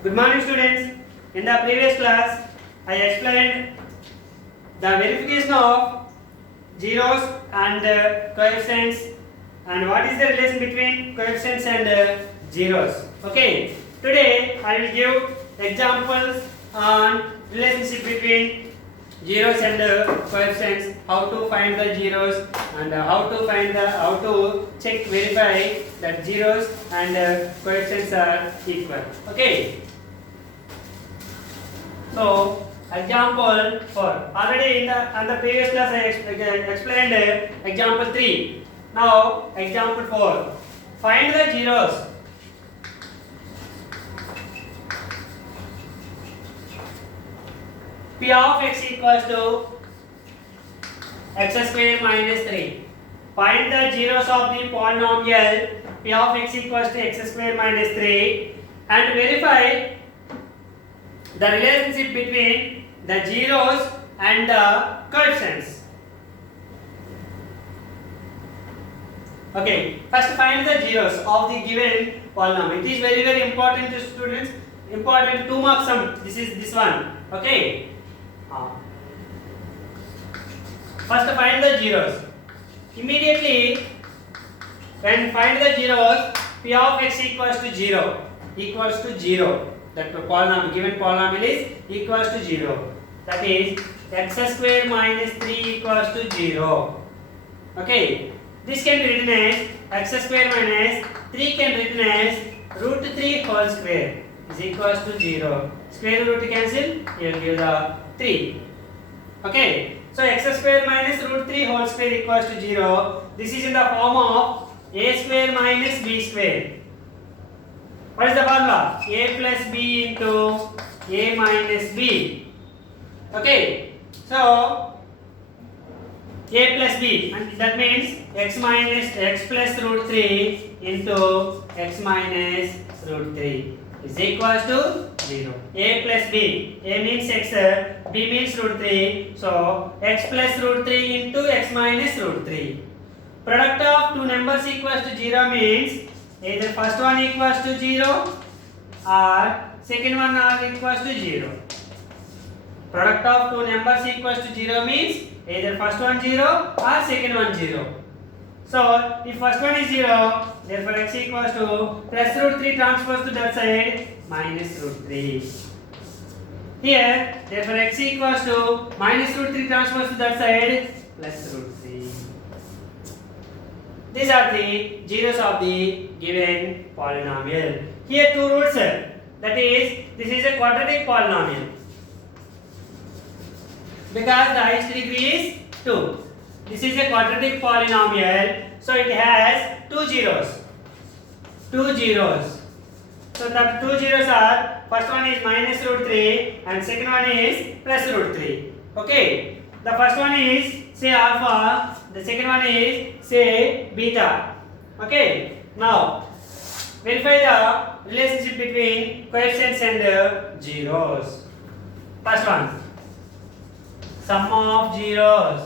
Good morning, students. In the previous class, I explained the verification of zeros and coefficients and what is the relation between coefficients and zeros. Okay. Today, I will give examples on relationship between zeros and coefficients, how to find the zeros and how to check verify that zeros and coefficients are equal. Okay. So example 4. Already in the previous class I explained example 3. Now example 4. Find the zeros. P of x equals to x square minus 3. Find the zeros of the polynomial P of x equals to x square minus 3 and verify the relationship between the zeros and the coefficients. Okay, first find the zeros of the given polynomial. It is very important to students. Important 2 mark sum. This one. Okay. First find the zeros. Immediately when find the zeros, P of x equals to 0. That polynomial, given polynomial is equals to 0. That is x square minus 3 equals to 0. Okay. This can be written as x square minus 3 can be written as root 3 whole square is equals to 0. Square root cancel, you will give the 3. Okay. So x square minus root 3 whole square equals to 0. This is in the form of a square minus b square. What is the formula? A plus b into a minus b. Okay. So a plus b, and that means x plus root 3 into x minus root 3 is equals to 0. A plus b. A means x, b means root 3. So x plus root 3 into x minus root 3. Product of two numbers equals to 0 means either first one equals to 0 or second one are equals to 0. Product of two numbers equals to 0 means either first one 0 or second one 0. So if first one is 0, therefore x equals to plus root 3 transfers to that side minus root 3. Here, therefore x equals to minus root 3 transfers to that side plus root 3. These are the zeros of the given polynomial. Here two roots, that is, this is a quadratic polynomial because the highest degree is 2. This is a quadratic polynomial, so it has two zeros. So the two zeros are, first one is minus root 3 and second one is plus root 3. Okay. The first one is say alpha, the second one is say beta. Okay. Now verify the relationship between coefficients and zeros. First one, sum of zeros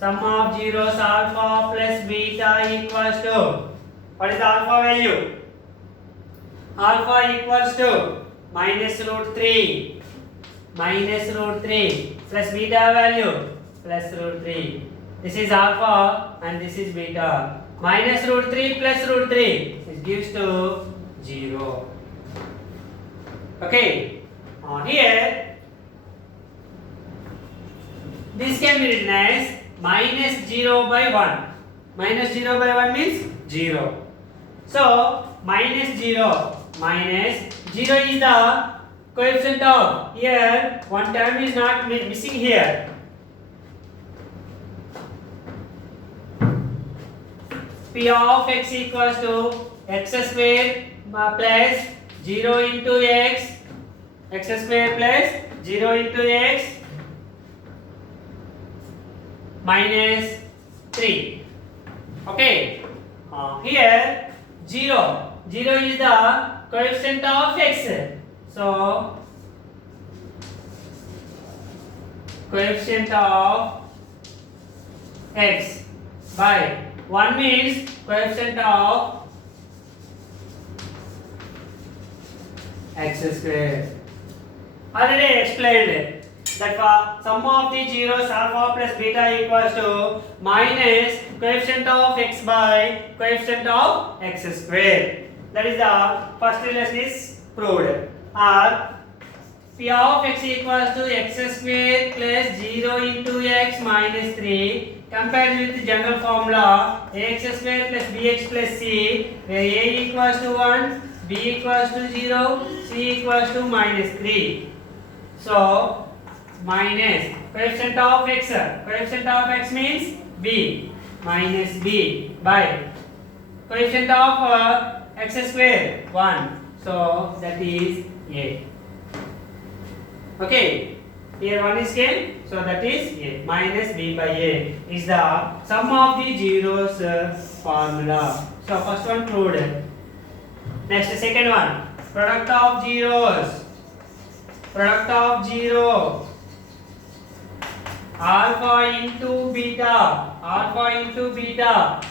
alpha plus beta equals to, what is the alpha value? Alpha equals to minus root 3 plus beta value plus root 3. This is alpha and this is beta. Minus root 3 plus root 3, it gives to 0. Okay. Here this can be written as minus 0 by 1. Minus 0 by 1 means 0. So minus 0 is the coefficient of, here one term is not missing here. P of x equals to x square plus 0 into x square plus 0 into x minus 3. Okay. Here 0 is the coefficient of x. So coefficient of x by 1 means coefficient of x square. Already explained that for sum of the zeros alpha plus beta equals to minus coefficient of x by coefficient of x square. That is the first relation is proved. Or p of x equals to x square plus 0 into x minus 3 compared with the general formula ax square plus bx plus c, where a equals to 1, b equals to 0, c equals to minus 3. So minus coefficient of x means b, minus b by coefficient of x square 1. So that is a. Okay, here 1 is came, so that is a. Minus b by a is the sum of the zeros formula. So first one proved. Next, second one, product of zeros. Product of 0, alpha into beta,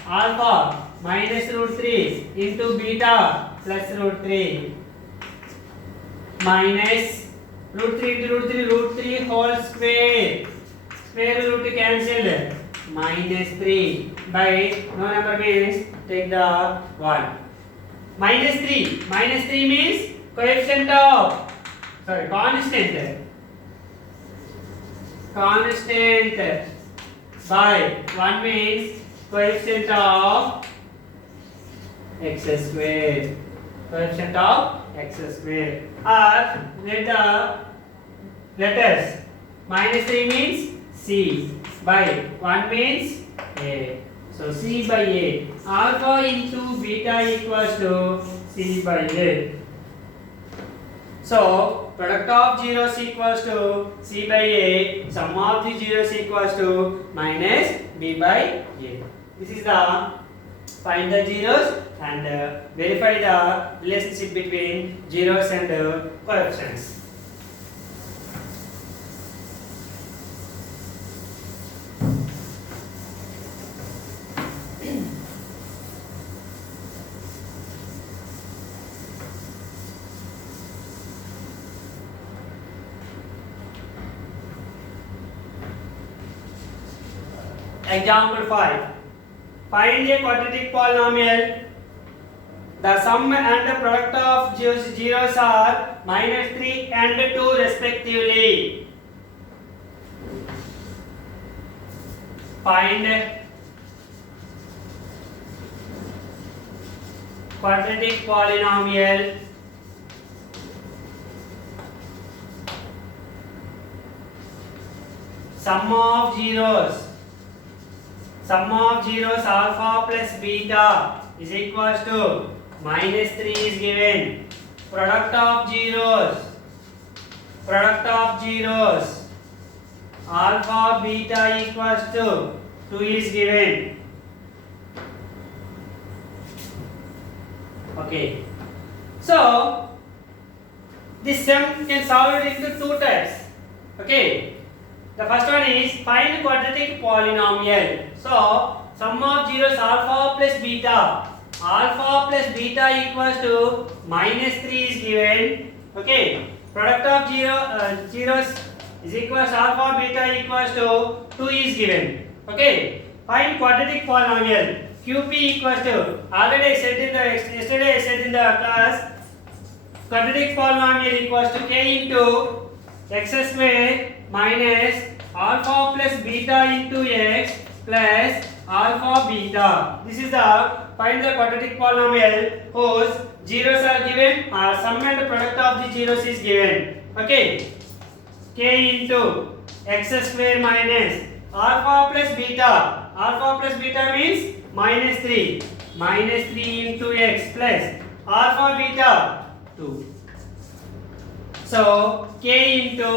alpha minus root 3 into beta plus root 3, minus root 3 into root 3 whole square, square root cancelled, minus 3 by no number means take the 1. Minus 3 means coefficient of constant by 1 means coefficient of x square, or let the letters minus 3 means c by 1 means a. So c by a, alpha into beta equals to c by a. So product of zeros equals to c by a, sum of the zeros equals to minus b by a. This is the find the zeros and verify the relationship between zeros and coefficients. Example 5. Find a quadratic polynomial. The sum and the product of zeros are minus 3 and 2 respectively. Find quadratic polynomial. Sum of zeros alpha plus beta is equals to minus 3 is given. Product of zeros alpha beta equals to 2 is given. Okay, so this sum can solve it into two types. Okay, the first one is find quadratic polynomial. So sum of zeros alpha plus beta equals to minus 3 is given. Okay, product of zeros is equals alpha beta equals to 2 is given. Okay, find quadratic polynomial. QP equals to, already yesterday I said in the class, quadratic polynomial equals to k into x square minus alpha plus beta into x plus alpha beta. This is the find the quadratic polynomial whose zeros are given or sum and product of the zeros is given. Okay, k into x square minus alpha plus beta means minus 3 into x plus alpha beta 2. So k into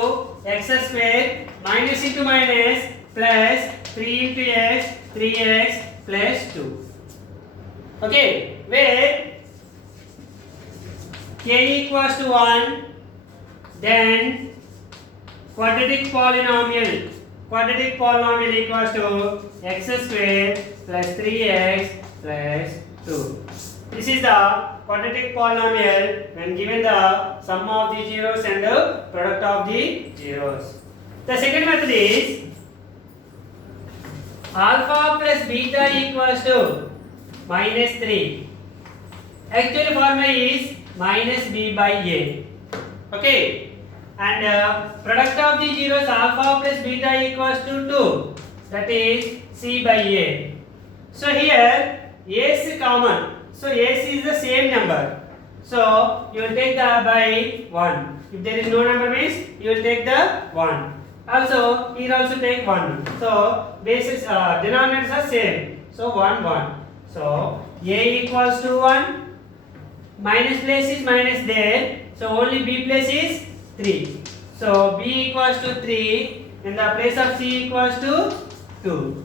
x square minus into minus plus 3 into x 3x plus 2. Okay, where k equals to 1, then quadratic polynomial equals to x square plus 3x plus 2. This is the quadratic polynomial when given the sum of the zeros and the product of the zeros. The second method is alpha plus beta equals to minus 3. Actual formula is minus b by a. Okay. And product of the zeros alpha plus beta equals to 2. That is c by a. So here a is common. So a is the same number. So you will take the by 1. If there is no number means you will take the 1. Also here also take 1. So basis denominators are same. So 1 1. So a equals to 1. Minus place is minus there. So only b place is 3. So b equals to 3 in the place of c equals to 2.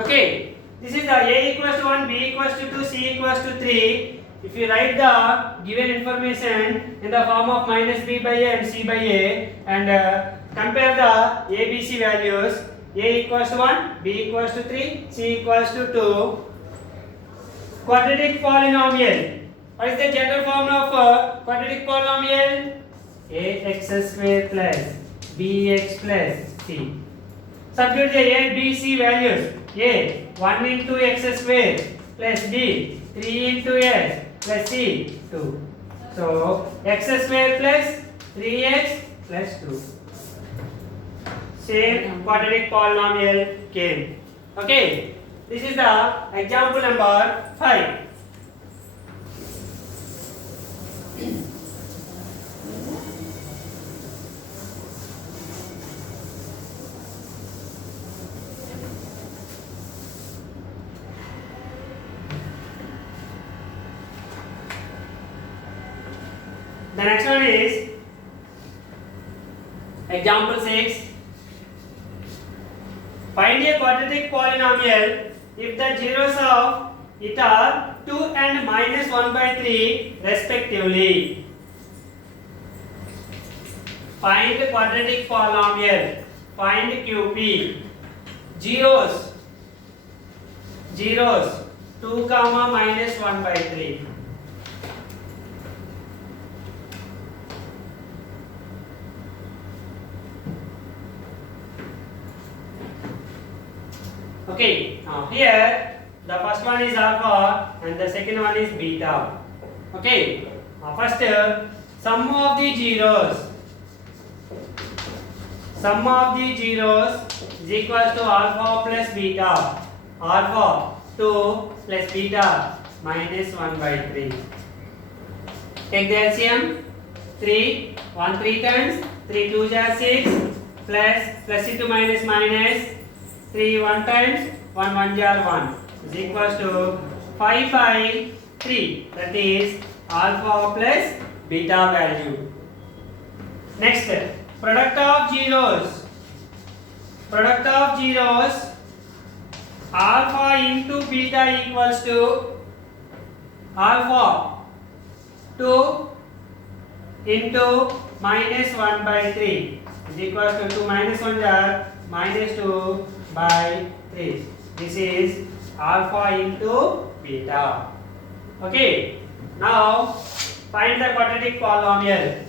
Okay. This is the a equals to 1, b equals to 2, c equals to 3. If you write the given information in the form of minus b by a and c by a and compare the a, b, c values, a equals to 1, b equals to 3, c equals to 2. Quadratic polynomial. What is the general formula of quadratic polynomial? Ax square plus bx plus c. Substitute the a, b, c values. A 1 into x square plus b 3 into x plus c 2. So x square plus 3x plus 2. Same quadratic polynomial came. Okay. This is the example number 5. The next one is example 6. Find a quadratic polynomial if the zeros of it are 2 and minus 1 by 3 respectively. Find the quadratic polynomial. Find QP. Zeros 2 comma minus 1 by 3. Okay, now here the first one is alpha and the second one is beta. Okay, first sum of the zeros. Sum of the zeros is equals to alpha plus beta. Alpha 2 plus beta minus 1 by 3. Take the LCM. 3 1 3 times 3 2 are 6 plus into minus minus 3 1 times 1 1 jar 1 is equals to 5 5 3. That is alpha plus beta value. Next, product of zeros. Product of zeros alpha into beta equals to alpha 2 into minus 1 by 3 is equals to 2 minus 1 jar minus 2 by 3. This is alpha into beta. Okay. Now find the quadratic polynomial.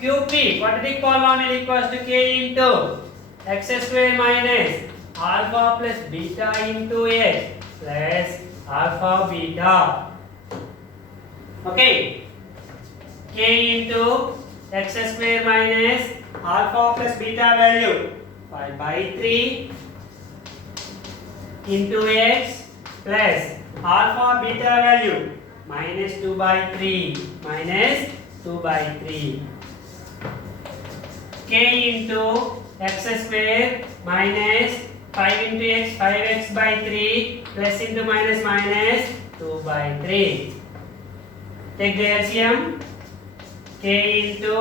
QP quadratic polynomial equals to k into x square minus alpha plus beta into x plus alpha beta. Okay. K into x square minus alpha plus beta value 5 by 3 into x plus alpha beta value minus 2 by 3 minus 2 by 3. K into x square minus 5 into x 5x by 3 plus into minus minus 2 by 3. Take the LCM. K into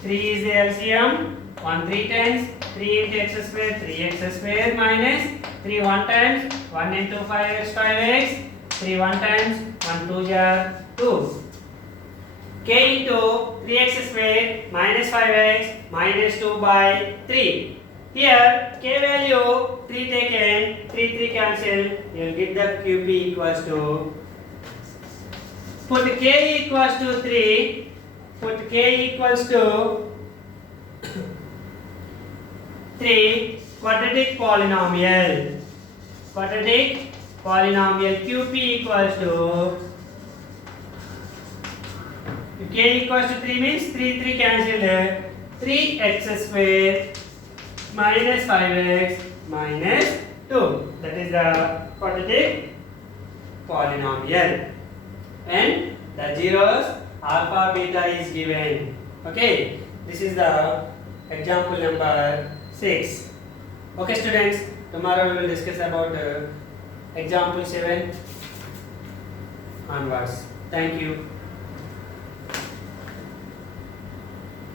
3 is the LCM. 1 3 times 3 into x square 3x square minus 3 1 times 1 into 5x 5x 3 1 times 1 2 jar 2. K into 3x square minus 5x minus 2 by 3. Here k value 3 taken, 3 3 cancel, you will get the QP equals to put k equals to 3, put k equals to 3 quadratic polynomial. Quadratic polynomial QP equals to, k equals to 3 means 3 cancelled, 3x square minus 5x minus 2. That is the quadratic polynomial. And the zeros alpha beta is given. Okay, this is the example number 6. Okay students, tomorrow we will discuss about example 7 onwards. Thank you.